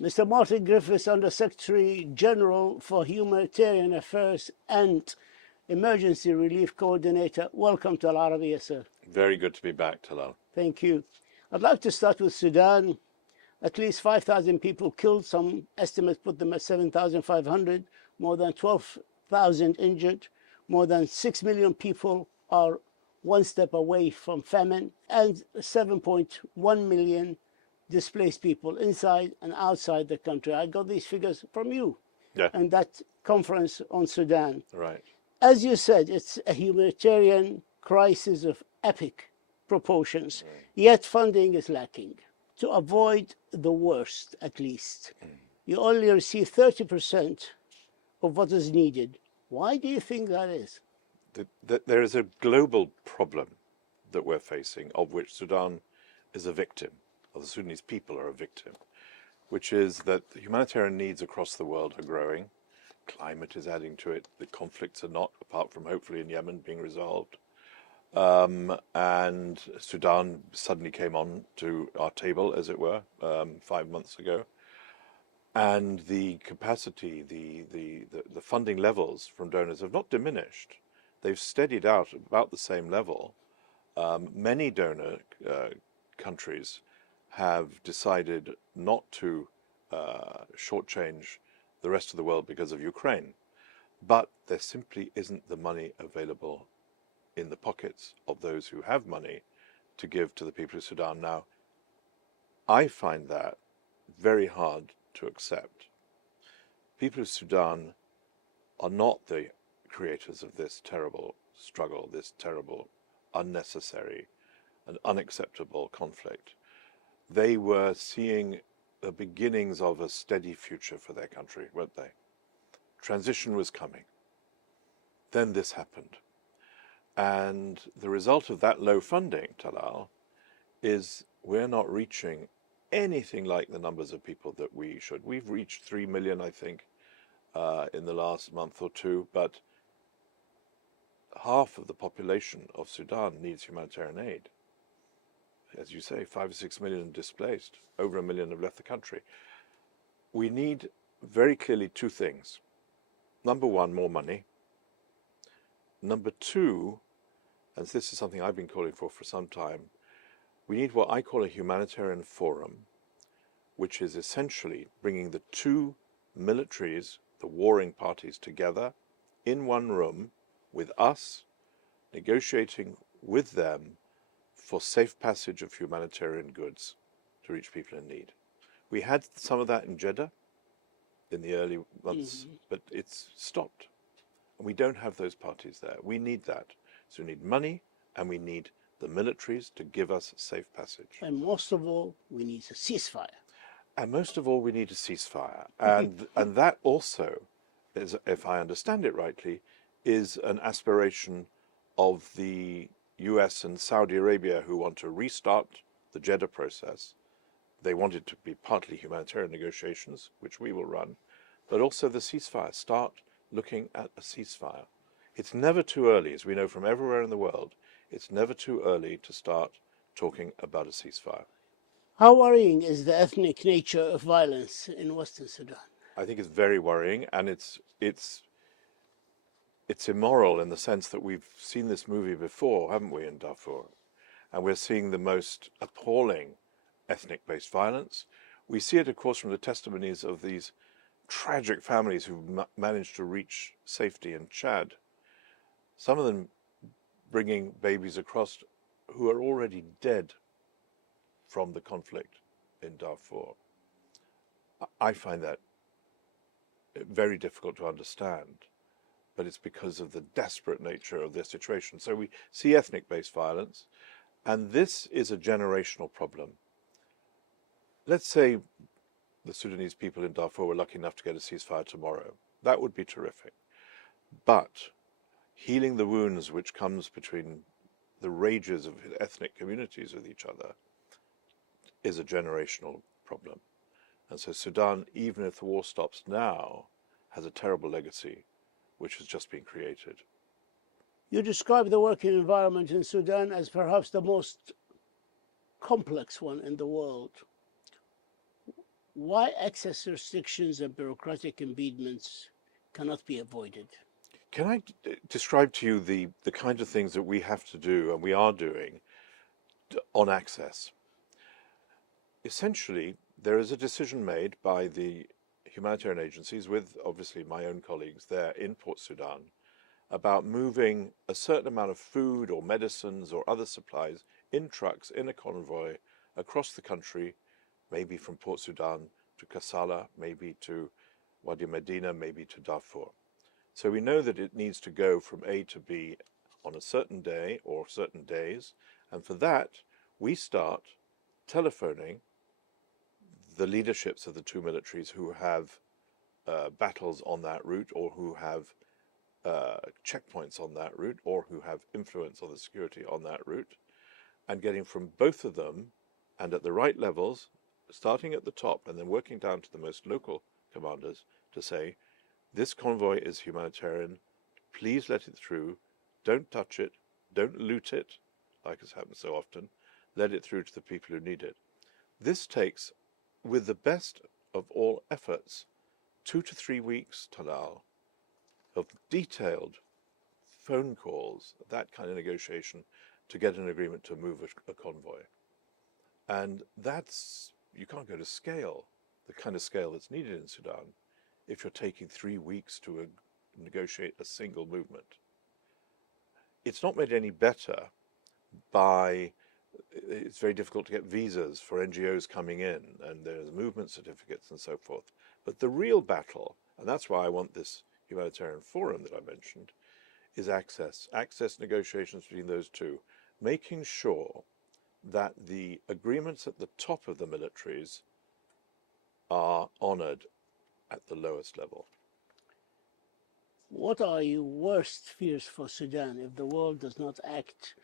Mr. Martin Griffiths, Under Secretary General for Humanitarian Affairs and Emergency Relief Coordinator. Welcome to Al Arabiya, sir. Very good to be back, Talal. Thank you. I'd like to start with Sudan. At least 5,000 people killed. Some estimates put them at 7,500. More than 12,000 injured. More than 6 million people are one step away from famine, and 7.1 million displaced people inside and outside the country. I got these figures from you and that conference on Sudan. Right. As you said, it's a humanitarian crisis of epic proportions, yet funding is lacking. To avoid the worst, at least, you only receive 30% of what is needed. Why do you think that is? There is a global problem that we're facing, of which Sudan is a victim, or the Sudanese people are a victim, which is that the humanitarian needs across the world are growing. Climate is adding to it. The conflicts are not, apart from hopefully in Yemen, being resolved. And Sudan suddenly came on to our table, as it were, 5 months ago. And the capacity, the funding levels from donors have not diminished. They've steadied out about the same level. Many donor countries have decided not to shortchange the rest of the world because of Ukraine. But there simply isn't the money available in the pockets of those who have money to give to the people of Sudan. Now, I find that very hard to accept. People of Sudan are not the creators of this terrible struggle, this terrible, unnecessary and unacceptable conflict. They were seeing the beginnings of a steady future for their country, weren't they? Transition was coming. Then this happened. And the result of that low funding, Talal, is we're not reaching anything like the numbers of people that we should. We've reached 3 million, I think, in the last month or two, but half of the population of Sudan needs humanitarian aid. As you say, 5 or 6 million displaced, over 1 million have left the country. We need very clearly two things. Number one, more money. Number two, and this is something I've been calling for some time, we need what I call a humanitarian forum, which is essentially bringing the two militaries, the warring parties, together in one room with us, negotiating with them for safe passage of humanitarian goods to reach people in need. We had some of that in Jeddah in the early months, but it's stopped. And we don't have those parties there. We need that. So we need money, and we need the militaries to give us safe passage. And most of all, we need a ceasefire. And most of all, we need a ceasefire. And that also, is, if I understand it rightly, is an aspiration of the US and Saudi Arabia, who want to restart the Jeddah process. They want it to be partly humanitarian negotiations, which we will run, but also the ceasefire. Start looking at a ceasefire. It's never too early, as we know from everywhere in the world, it's never too early to start talking about a ceasefire. How worrying is the ethnic nature of violence in Western Sudan? I think it's very worrying, and it's immoral in the sense that we've seen this movie before, haven't we, in Darfur? And we're seeing the most appalling ethnic-based violence. We see it, of course, from the testimonies of these tragic families who've managed to reach safety in Chad. Some of them bringing babies across who are already dead from the conflict in Darfur. I find that very difficult to understand, but it's because of the desperate nature of their situation. So we see ethnic-based violence, and this is a generational problem. Let's say the Sudanese people in Darfur were lucky enough to get a ceasefire tomorrow. That would be terrific. But healing the wounds which comes between the rages of ethnic communities with each other is a generational problem. And so Sudan, even if the war stops now, has a terrible legacy which has just been created. You describe the working environment in Sudan as perhaps the most complex one in the world. why access restrictions and bureaucratic impediments cannot be avoided. Can I describe to you the kind of things that we have to do and we are doing on access? Essentially, there is a decision made by the humanitarian agencies, with obviously my own colleagues there in Port Sudan, about moving a certain amount of food or medicines or other supplies in trucks, in a convoy, across the country, maybe from Port Sudan to Kassala, maybe to Wadi Medina, maybe to Darfur. So we know that it needs to go from A to B on a certain day or certain days, and for that we start telephoning the leaderships of the two militaries who have battles on that route, or who have checkpoints on that route, or who have influence on the security on that route, and getting from both of them, and at the right levels, starting at the top and then working down to the most local commanders, to say, this convoy is humanitarian, please let it through, don't touch it, don't loot it, like has happened so often, let it through to the people who need it. This takes, with the best of all efforts, 2 to 3 weeks, Talal, of detailed phone calls, that kind of negotiation, to get an agreement to move a convoy. And that's, you can't go to scale, the kind of scale that's needed in Sudan, if you're taking 3 weeks to negotiate a single movement. It's not made any better by, it's very difficult to get visas for NGOs coming in, and there's movement certificates and so forth. But the real battle, and that's why I want this humanitarian forum that I mentioned, is access negotiations between those two, making sure that the agreements at the top of the militaries are honored at the lowest level. What are your worst fears for Sudan if the world does not act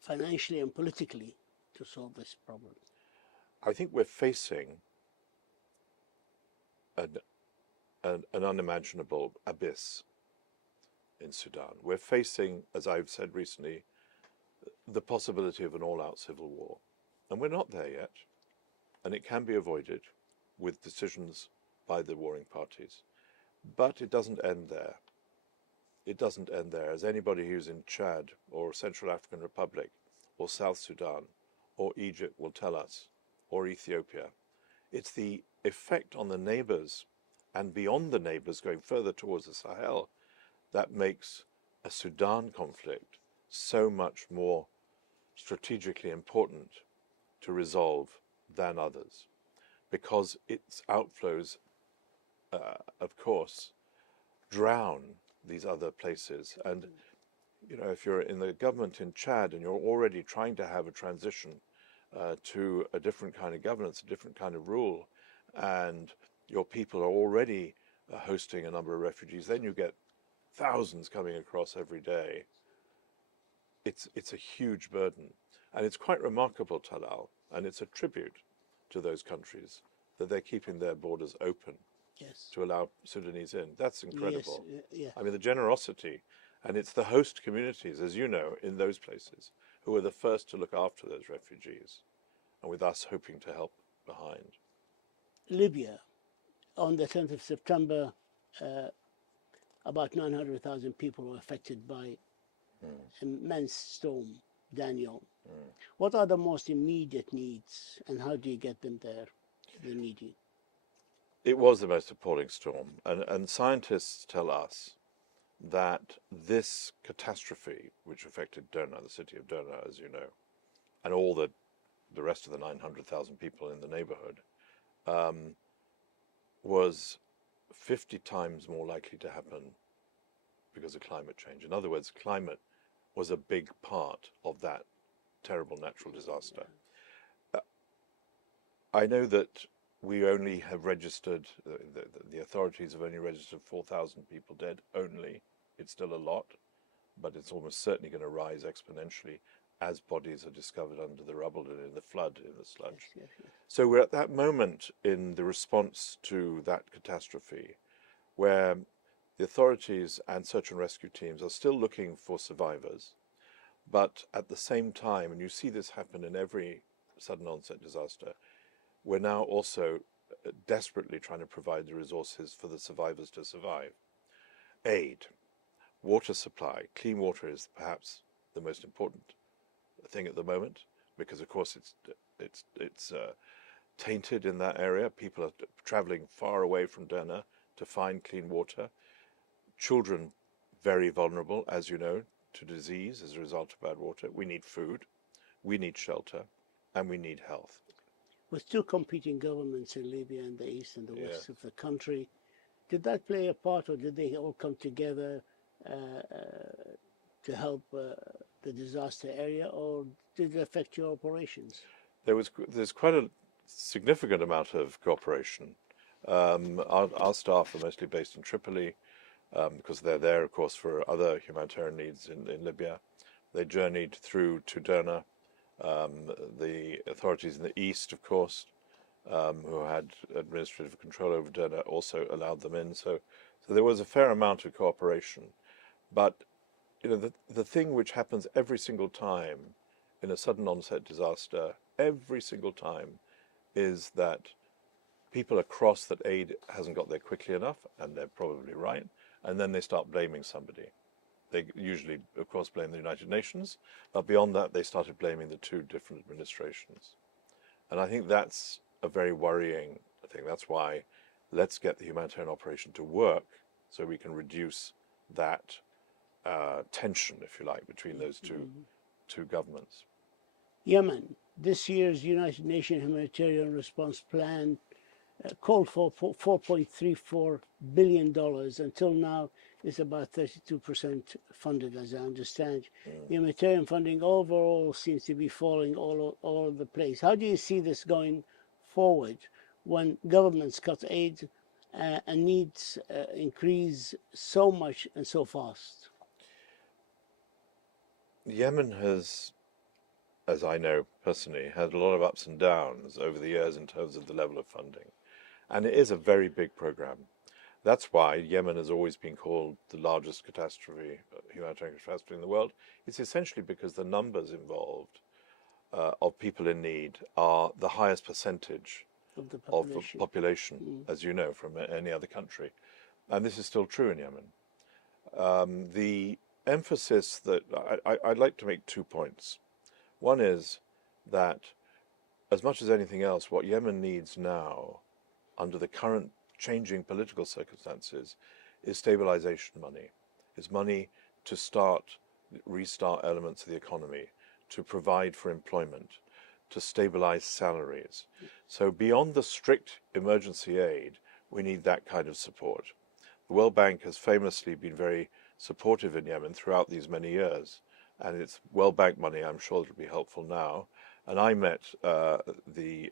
financially and politically to solve this problem? I think we're facing an unimaginable abyss in Sudan. We're facing, as I've said recently, the possibility of an all-out civil war. And we're not there yet. And it can be avoided with decisions by the warring parties. But it doesn't end there. It doesn't end there. As anybody who's in Chad or Central African Republic or South Sudan or Egypt will tell us, or Ethiopia, it's the effect on the neighbors and beyond the neighbors, going further towards the Sahel, that makes a Sudan conflict so much more strategically important to resolve than others, because its outflows, of course, drown these other places. And you know, if you're in the government in Chad and you're already trying to have a transition to a different kind of governance, a different kind of rule, and your people are already hosting a number of refugees, then you get thousands coming across every day. It's a huge burden. And it's quite remarkable, Talal, and it's a tribute to those countries that they're keeping their borders open, yes, to allow Sudanese in. That's incredible. Yes, yeah. I mean, the generosity, and it's the host communities, as you know, in those places, who are the first to look after those refugees, and with us hoping to help behind. Libya, on the 10th of September, about 900,000 people were affected by immense storm, Daniel. What are the most immediate needs, and how do you get them there? They need you. It was the most appalling storm, and scientists tell us that this catastrophe, which affected Derna, the city of Derna, as you know, and all the rest of the 900,000 people in the neighborhood, was 50 times more likely to happen because of climate change. In other words, climate was a big part of that terrible natural disaster. I know that we only have registered, the authorities have only registered 4,000 people dead, only. It's still a lot, but it's almost certainly going to rise exponentially as bodies are discovered under the rubble and in the flood, in the sludge. Yes, yes. So we're at that moment in the response to that catastrophe where the authorities and search and rescue teams are still looking for survivors, but at the same time, and you see this happen in every sudden onset disaster, we're now also desperately trying to provide the resources for the survivors to survive. Aid, water supply, clean water is perhaps the most important thing at the moment, because of course it's tainted in that area. People are traveling far away from Derna to find clean water. Children very vulnerable, as you know, to disease as a result of bad water. We need food, we need shelter, and we need health. With two competing governments in Libya in the east and the Yes. west of the country, did that play a part, or did they all come together to help the disaster area, or did it affect your operations? There's quite a significant amount of cooperation. Our staff are mostly based in Tripoli because they're there, of course, for other humanitarian needs in Libya. They journeyed through to Derna. The authorities in the east, of course, who had administrative control over Derna, also allowed them in. So there was a fair amount of cooperation. But the thing which happens every single time in a sudden onset disaster, every single time, is that people are cross that aid hasn't got there quickly enough, and they're probably right, and then they start blaming somebody. They usually, of course, blame the United Nations, but beyond that, they started blaming the two different administrations. And I think that's a very worrying thing. That's why let's get the humanitarian operation to work so we can reduce that tension, if you like, between those two governments. Yemen, this year's United Nations Humanitarian Response Plan called for $4.34 billion. Until now, it's about 32% funded, as I understand. Humanitarian funding overall seems to be falling all over the place. How do you see this going forward when governments cut aid and needs increase so much and so fast? Yemen has, as I know personally, had a lot of ups and downs over the years in terms of the level of funding. And it is a very big program. That's why Yemen has always been called the largest humanitarian catastrophe in the world. It's essentially because the numbers involved of people in need are the highest percentage Of the of population. population, as you know, from any other country. And this is still true in Yemen. The emphasis that I'd like to make 2 points. One is that, as much as anything else, what Yemen needs now, under the current changing political circumstances, is stabilization money. It's money to restart elements of the economy, to provide for employment, to stabilize salaries. So beyond the strict emergency aid, we need that kind of support. The World Bank has famously been very supportive in Yemen throughout these many years, and it's World Bank money. I'm sure it'll be helpful now. And I met the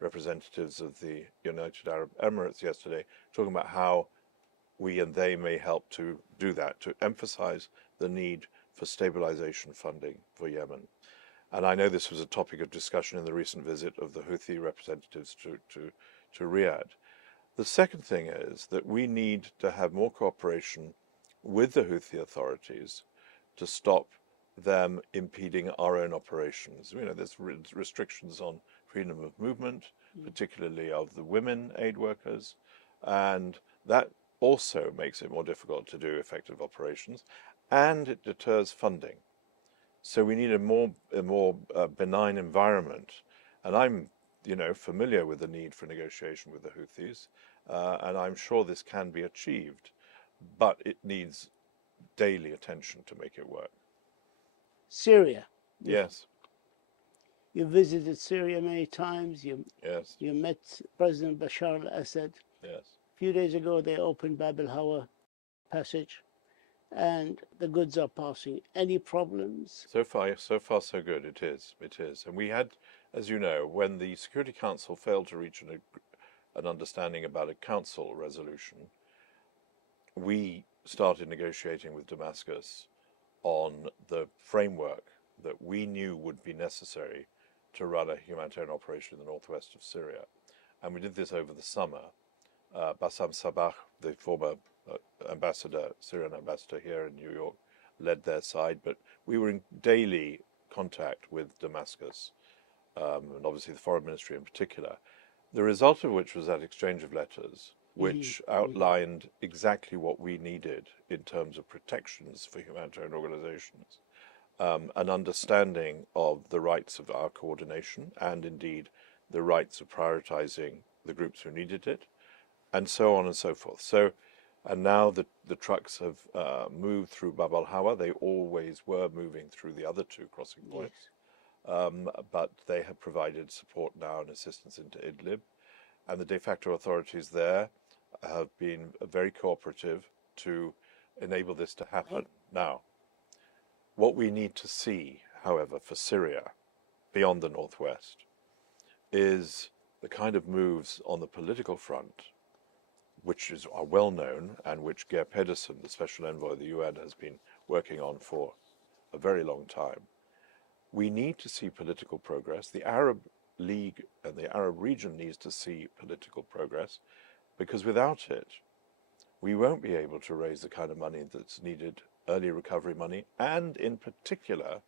representatives of the United Arab Emirates yesterday, talking about how we and they may help to do that, to emphasize the need for stabilization funding for Yemen. And I know this was a topic of discussion in the recent visit of the Houthi representatives to Riyadh. The second thing is that we need to have more cooperation with the Houthi authorities to stop them impeding our own operations. There's restrictions on freedom of movement, particularly of the women aid workers, and that also makes it more difficult to do effective operations, and it deters funding. So we need a more benign environment, and I'm familiar with the need for negotiation with the Houthis, and I'm sure this can be achieved, but it needs daily attention to make it work. Syria. Yes. You visited Syria many times. Yes. You met President Bashar al-Assad. Yes. A few days ago, they opened Bab al-Hawa passage, and the goods are passing. Any problems? So far, so good. It is. And we had, as you know, when the Security Council failed to reach an understanding about a council resolution, we started negotiating with Damascus on the framework that we knew would be necessary to run a humanitarian operation in the northwest of Syria. And we did this over the summer. Bassam Sabah, the former Syrian ambassador here in New York, led their side, but we were in daily contact with Damascus, and obviously the foreign ministry in particular. The result of which was that exchange of letters, which outlined exactly what we needed in terms of protections for humanitarian organizations, an understanding of the rights of our coordination and indeed the rights of prioritizing the groups who needed it, and so on and so forth. So, and now the trucks have moved through Bab al-Hawa. They always were moving through the other two crossing points, but they have provided support now and assistance into Idlib. And the de facto authorities there have been very cooperative to enable this to happen. Now, what we need to see, however, for Syria, beyond the northwest, is the kind of moves on the political front, which are well known and which Geir Pedersen, the special envoy of the UN, has been working on for a very long time. We need to see political progress. The Arab League and the Arab region needs to see political progress, because without it, we won't be able to raise the kind of money that's needed, early recovery money, and in particular,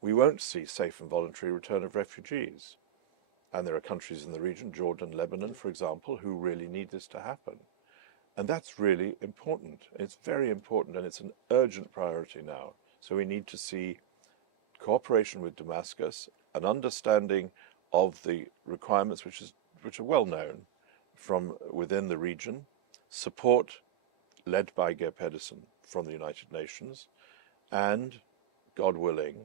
we won't see safe and voluntary return of refugees. And there are countries in the region, Jordan, Lebanon, for example, who really need this to happen. And that's really important. It's very important, and it's an urgent priority now. So we need to see cooperation with Damascus, an understanding of the requirements which are well known from within the region, support led by Geir Pedersen from the United Nations, and, God willing,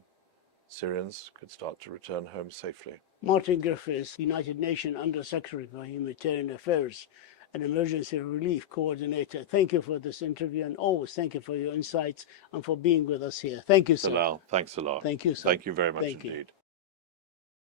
Syrians could start to return home safely. Martin Griffiths, United Nations Under-Secretary for Humanitarian Affairs and Emergency Relief Coordinator. Thank you for this interview, and always thank you for your insights and for being with us here. Thank you, sir. Salal, thanks a lot. Thank you, sir. Thank you very much Thank you. indeed.